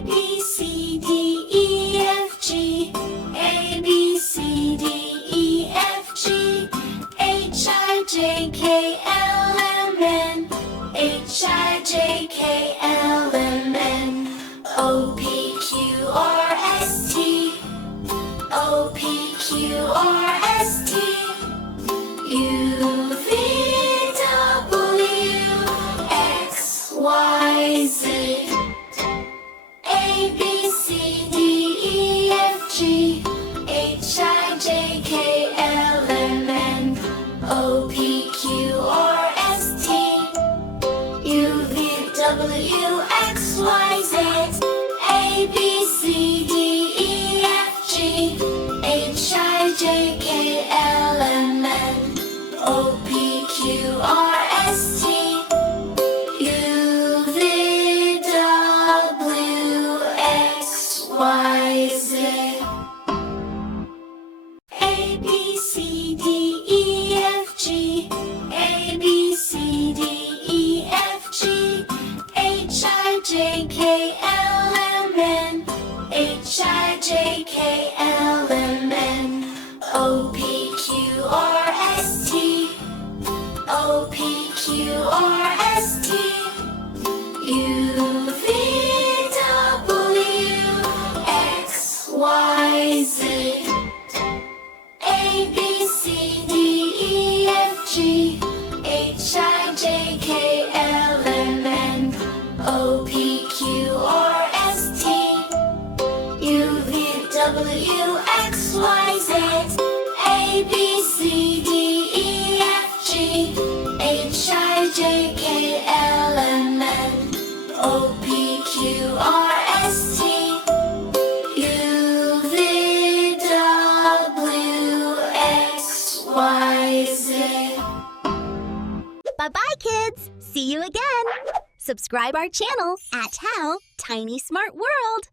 B, C, D, E, F, G. A, B, C, D, E, F, G. H, I, J, K, L, M, N. H, I, J, K, L, M, N. O, P, Q, R, S, T. O, P, Q, R, S, T. U, V, W, X, Y, Z. A, B, C, D, E, F, G. H, I, J, K, L, M, N. O, P, Q, R, S, T. U, V, W, X, Y, Z. A, B, C, D, E, F, G. H, I, J, K, L, M, N. O, P, Q, R, S, T. U, V, W, X, Y, Z. A, B, C, D, E, F, G. A, B, C, D, E, F, G. H, I, J, K, L, M, N. H, I, J, K, L, M, N. O, P, Q, R, S, T. O, P, Q, R, S, T. U, V, W, X, Y, Z. A, B, C, D, E, F, G. H, I, J, K, L, M, N. O, P, Q, R, S, T. U, V, W, X, Y, Z. A, B, C, D, E, F, G. H, I, J, K, L, M, N. O, P, Q, R, S, T. U, V, W, X, Y, Z. Bye-bye, kids! See you again! Subscribe our channel at How Tiny Smart World.